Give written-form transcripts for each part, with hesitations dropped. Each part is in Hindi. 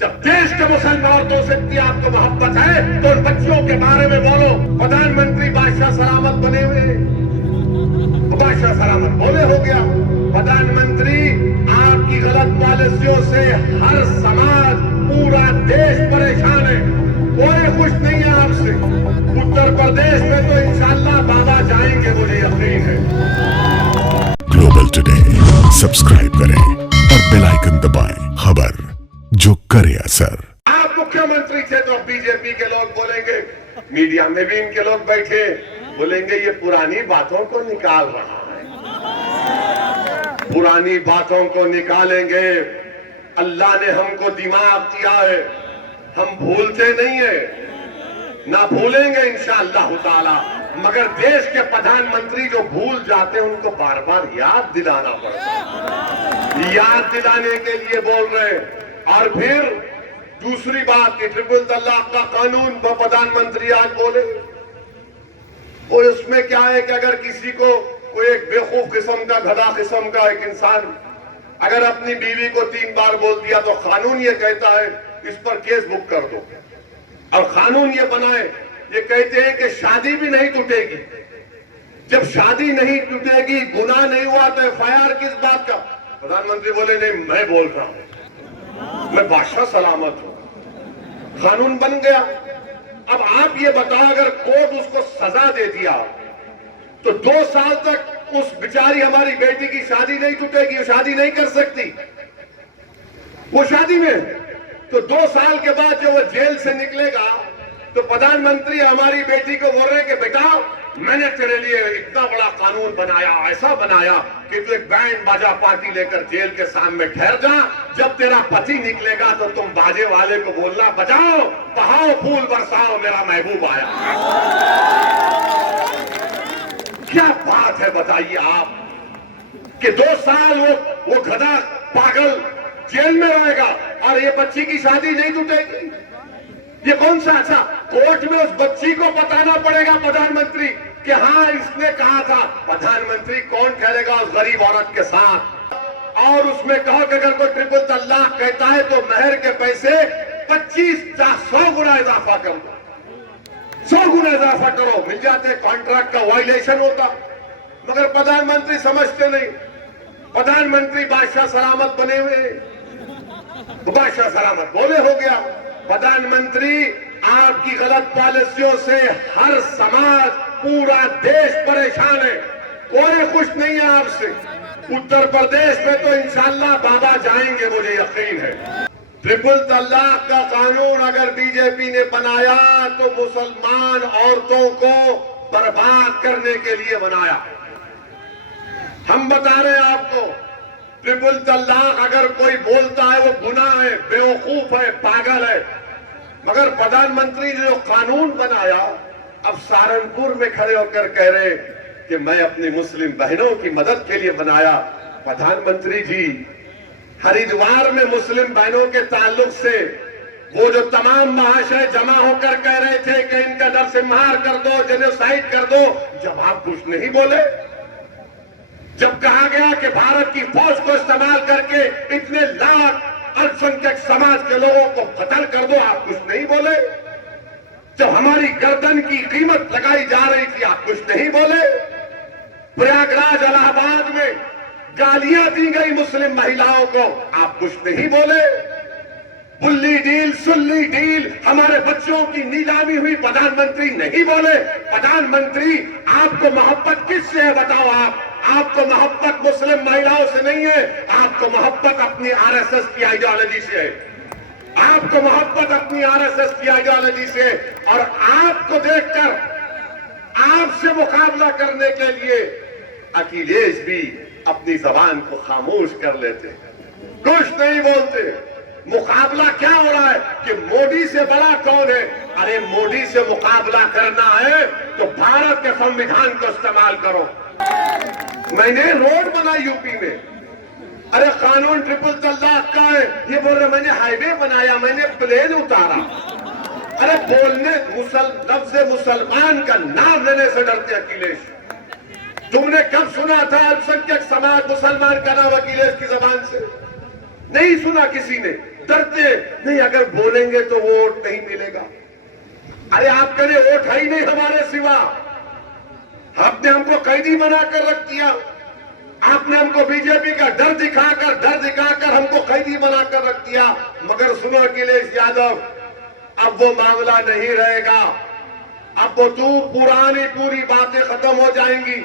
जब देश के मुसलमान औरतों से इतनी आपको मोहब्बत है तो उन बच्चियों के बारे में बोलो। प्रधानमंत्री बादशाह सलामत बने हुए, बादशाह सलामत बोले हो गया। प्रधानमंत्री आपकी गलत पॉलिसियों से हर समाज, पूरा देश परेशान है, कोई खुश नहीं है आपसे। उत्तर प्रदेश में तो इंशाअल्लाह बाबा जाएंगे, मुझे यकीन है। ग्लोबल टुडे सब्सक्राइब करें और बेल आइकन दबाएं, खबर जो करे असर। आप मुख्यमंत्री थे तो बीजेपी के लोग बोलेंगे, मीडिया में भी इनके लोग बैठे बोलेंगे ये पुरानी बातों को निकाल रहा है, पुरानी बातों को निकालेंगे। अल्लाह ने हमको दिमाग दिया है, हम भूलते नहीं है, ना भूलेंगे इंशाअल्लाह ताला। मगर देश के प्रधानमंत्री जो भूल जाते हैं उनको बार बार याद दिलाना पड़ता है, याद दिलाने के लिए बोल रहे हैं। और फिर दूसरी बात कि ट्रिपल तलाक का कानून प्रधानमंत्री आज बोले, और उसमें क्या है कि अगर किसी को कोई एक बेवकूफ किस्म का, गधा किस्म का एक इंसान अगर अपनी बीवी को 3 बार बोल दिया तो कानून ये कहता है इस पर केस बुक कर दो। और कानून ये बनाए, ये कहते हैं कि शादी भी नहीं टूटेगी। जब शादी नहीं टूटेगी, गुनाह नहीं हुआ तो एफआईआर किस बात का? प्रधानमंत्री बोले नहीं, मैं बोल रहा हूं, मैं बादशाह सलामत हूं, कानून बन गया। अब आप ये बताओ, अगर कोर्ट उसको सजा दे दिया तो 2 साल तक उस बेचारी हमारी बेटी की शादी नहीं टूटेगी, वो शादी नहीं कर सकती, वो शादी में। तो 2 साल के बाद जो वो जेल से निकलेगा तो प्रधानमंत्री हमारी बेटी को बोल रहे हैं कि बेटा मैंने तेरे लिए इतना बड़ा कानून बनाया, ऐसा बनाया कि तू एक बैंड बाजा पार्टी लेकर जेल के सामने ठहर जा। जब तेरा पति निकलेगा तो तुम बाजे वाले को बोलना, बजाओ, बहाओ, फूल बरसाओ, मेरा महबूब आया। क्या बात है बताइए आप कि 2 साल वो गधा पागल जेल में रहेगा और ये बच्ची की शादी नहीं टूटेगी? ये कौन सा? अच्छा, कोर्ट में उस बच्ची को बताना पड़ेगा प्रधानमंत्री कि हाँ इसने कहा था। प्रधानमंत्री कौन ठहरेगा उस गरीब औरत के साथ? और उसमें कहो कि अगर कोई ट्रिपल तलाक कहता है तो महर के पैसे 100 गुना इजाफा कर दो, 100 गुना इजाफा करो, मिल जाते। कॉन्ट्रैक्ट का वायलेशन होता, मगर प्रधानमंत्री समझते नहीं। प्रधानमंत्री बादशाह सलामत बने हुए, बादशाह सलामत बोले हो गया। प्रधानमंत्री आपकी गलत पॉलिसियों से हर समाज, पूरा देश परेशान है, कोई खुश नहीं है आपसे। उत्तर प्रदेश में तो इंशाअल्लाह बाबा जाएंगे, मुझे यकीन है। ट्रिपल तलाक का कानून अगर बीजेपी ने बनाया तो मुसलमान औरतों को बर्बाद करने के लिए बनाया। हम बता रहे हैं आपको, ट्रिपल तलाक अगर कोई बोलता है वो गुनाह है, बेवकूफ है, पागल है। मगर प्रधानमंत्री ने जो कानून बनाया, अब सहारनपुर में खड़े होकर कह रहे कि मैं अपनी मुस्लिम बहनों की मदद के लिए बनाया। प्रधानमंत्री जी, हरिद्वार में मुस्लिम बहनों के ताल्लुक से वो जो तमाम महाशय जमा होकर कह रहे थे कि इनका नरसंहार कर दो, जेनोसाइड कर दो, जब आप कुछ नहीं बोले। जब कहा गया कि भारत की फौज को इस्तेमाल करके इतने लाख अल्पसंख्यक समाज के लोगों को कत्ल कर दो, आप कुछ नहीं बोले। जब हमारी गर्दन की कीमत लगाई जा रही थी, आप कुछ नहीं बोले। प्रयागराज, इलाहाबाद में गालियां दी गई मुस्लिम महिलाओं को, आप कुछ नहीं बोले। बुल्ली डील, सुल्ली डील, हमारे बच्चों की नीलामी हुई, प्रधानमंत्री नहीं बोले। प्रधानमंत्री आपको मोहब्बत किससे है बताओ? आपको मोहब्बत मुस्लिम महिलाओं से नहीं है, आपको मोहब्बत अपनी आरएसएस की आइडियोलॉजी से है। आपको मोहब्बत अपनी आरएसएस की आइडियोलॉजी से है। और आपको देखकर आपसे मुकाबला करने के लिए अखिलेश भी अपनी जबान को खामोश कर लेते, कुछ नहीं बोलते। मुकाबला क्या हो रहा है कि मोदी से बड़ा कौन है? अरे मोदी से मुकाबला करना है तो भारत के संविधान को इस्तेमाल करो। मैंने रोड बनाई यूपी में, अरे कानून ट्रिपल तलाक का है, ये बोल रहे मैंने हाईवे बनाया, मैंने प्लेन उतारा। अरे बोलने लफ्ज़ मुसलमान का नाम लेने से डरते अखिलेश। तुमने कब सुना था अल्पसंख्यक समाज मुसलमान का नाम अखिलेश की जबान से? नहीं सुना किसी ने। डरते नहीं, अगर बोलेंगे तो वोट नहीं मिलेगा। अरे आपके लिए वोट है ही नहीं हमारे सिवा। आपने हमको कैदी बनाकर रख दिया, आपने हमको बीजेपी का डर दिखाकर हमको कैदी बनाकर रख दिया। मगर सुनो अखिलेश यादव, अब वो मामला नहीं रहेगा। अब वो पूरी बातें खत्म हो जाएंगी।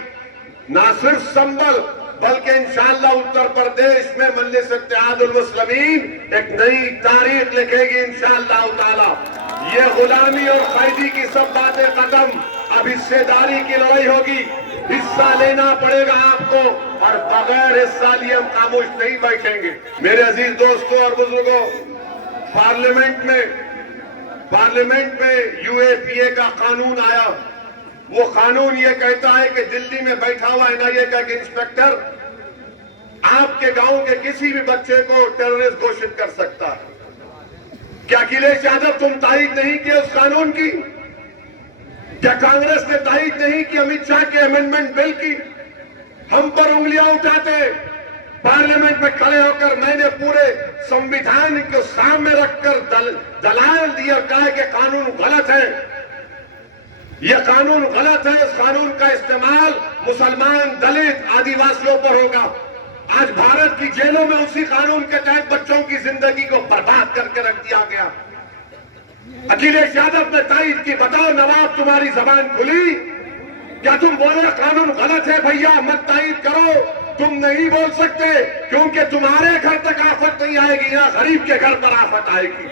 ना सिर्फ संभल बल्कि इंशाअल्लाह उत्तर प्रदेश में मजलिस इत्तेहादुल मुस्लिमीन एक नई तारीख लिखेगी इंशाअल्लाह ताला। ये गुलामी और कैदी की सब बातें खत्म, अब हिस्सेदारी की लड़ाई होगी। हिस्सा लेना पड़ेगा आपको और बगैर हिस्सा लिए हम खामोश नहीं बैठेंगे। मेरे अजीज दोस्तों और बुजुर्गों, पार्लियामेंट में यूएपीए का कानून आया। वो कानून ये कहता है कि दिल्ली में बैठा हुआ एनआईए का इंस्पेक्टर आपके गांव के किसी भी बच्चे को टेररिस्ट घोषित कर सकता है। क्या अखिलेश यादव तुम तारीख नहीं की उस कानून की? क्या कांग्रेस ने तारीख नहीं की अमित शाह के अमेंडमेंट बिल की? हम पर उंगलियां उठाते पार्लियामेंट में खड़े होकर मैंने पूरे संविधान को सामने रखकर दलाल दिए और कहा कि कानून गलत है, यह कानून गलत है। इस कानून का इस्तेमाल मुसलमान, दलित, आदिवासियों पर होगा। आज भारत की जेलों में उसी कानून के तहत बच्चों की जिंदगी को बर्बाद करके रख दिया गया। अखिलेश यादव ने तारीख की, बताओ नवाब तुम्हारी जबान खुली? क्या तुम बोले कानून गलत है भैया मत तारीख करो? तुम नहीं बोल सकते क्योंकि तुम्हारे घर तक आफत नहीं आएगी, ना गरीब के घर पर आफत आएगी,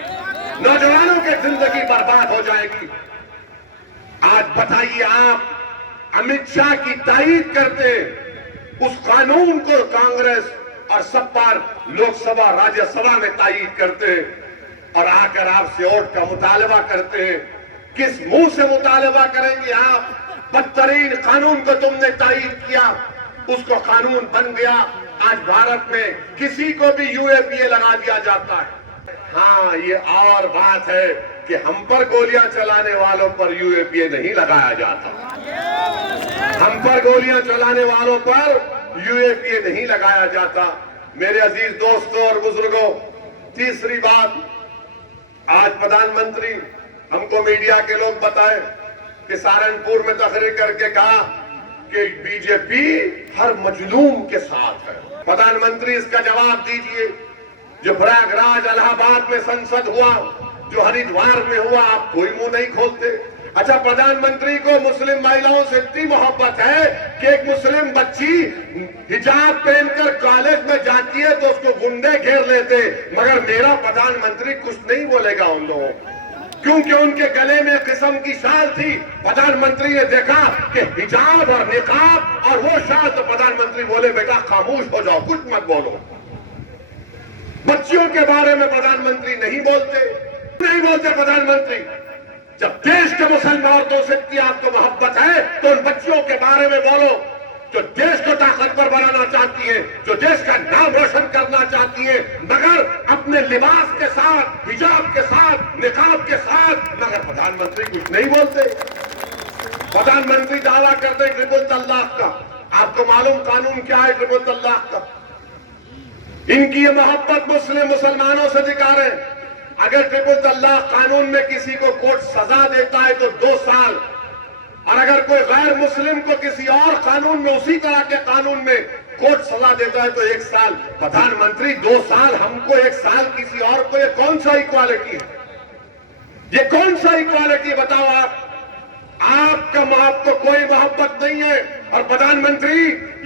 नौजवानों की जिंदगी बर्बाद हो जाएगी। आज बताइए आप अमित शाह की तारीफ करते उस कानून को कांग्रेस और सपा लोकसभा राज्यसभा में तारीफ करते और आकर आपसे वोट का मुतालबा करते हैं। किस मुंह से मुतालबा करेंगे आप? बदतरीन कानून को तुमने तारीफ किया, उसको कानून बन गया। आज भारत में किसी को भी यूएपीए लगा दिया जाता है। हाँ, ये और बात है कि हम पर गोलियां चलाने वालों पर यूएपीए नहीं लगाया जाता। हम पर गोलियां चलाने वालों पर यूएपीए नहीं लगाया जाता। मेरे अजीज दोस्तों और बुजुर्गों, तीसरी बात, आज प्रधानमंत्री हमको मीडिया के लोग बताए कि सहारनपुर में तकरीर करके कहा कि बीजेपी हर मजलूम के साथ है। प्रधानमंत्री इसका जवाब दीजिए। जो प्रयागराज, इलाहाबाद में संसद हुआ, जो हरिद्वार में हुआ, आप कोई मुंह नहीं खोलते। अच्छा, प्रधानमंत्री को मुस्लिम महिलाओं से इतनी मोहब्बत है कि एक मुस्लिम बच्ची हिजाब पहनकर कॉलेज में जाती है तो उसको गुंडे घेर लेते, मगर मेरा प्रधानमंत्री कुछ नहीं बोलेगा उन लोगों, क्योंकि उनके गले में किस्म की शाल थी। प्रधानमंत्री ने देखा कि हिजाब और निकाब और वो शाल, तो प्रधानमंत्री बोले बेटा खामोश हो जाओ, कुछ मत बोलो। बच्चियों के बारे में प्रधानमंत्री नहीं बोलते प्रधानमंत्री। जब देश के मुसलमान औरतों से इतनी आपको मोहब्बत है तो उन बच्चियों के बारे में बोलो जो देश को ताकतवर बनाना चाहती है, जो देश का नाम रोशन करना चाहती है, मगर अपने लिबास के साथ, हिजाब के साथ, निकाब के साथ। मगर प्रधानमंत्री कुछ नहीं बोलते। प्रधानमंत्री दावा करते ट्रिपल तलाक का। आपको मालूम कानून क्या है ट्रिपल तलाक का? इनकी ये मोहब्बत मुसलमानों से दिखा रहे। अगर ट्रिपल तलाक कानून में किसी को कोर्ट सजा देता है तो 2 साल, और अगर कोई गैर मुस्लिम को किसी और कानून में, उसी तरह के कानून में कोर्ट सजा देता है तो 1 साल। प्रधानमंत्री 2 साल, हमको 1 साल किसी और को, ये कौन सा इक्वालिटी है? ये कौन सा इक्वालिटी बताओ आप? आपको कोई मोहब्बत नहीं है। और प्रधानमंत्री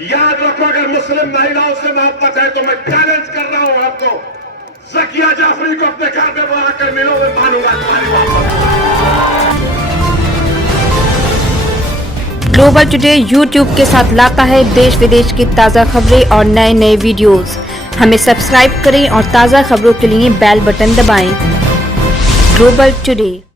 याद रखो, अगर मुस्लिम महिलाओं से मोहब्बत है तो मैं चैलेंज कर रहा हूं आपको, ज़किया जाफरी को अपने घर में बुलाकर मिलो, मैं मानूंगा तुम्हारी मोहब्बत। ग्लोबल टुडे यूट्यूब के साथ लाता है देश विदेश की ताज़ा खबरें और नए नए वीडियोस। हमें सब्सक्राइब करें और ताज़ा खबरों के लिए बेल बटन दबाएं। Global today.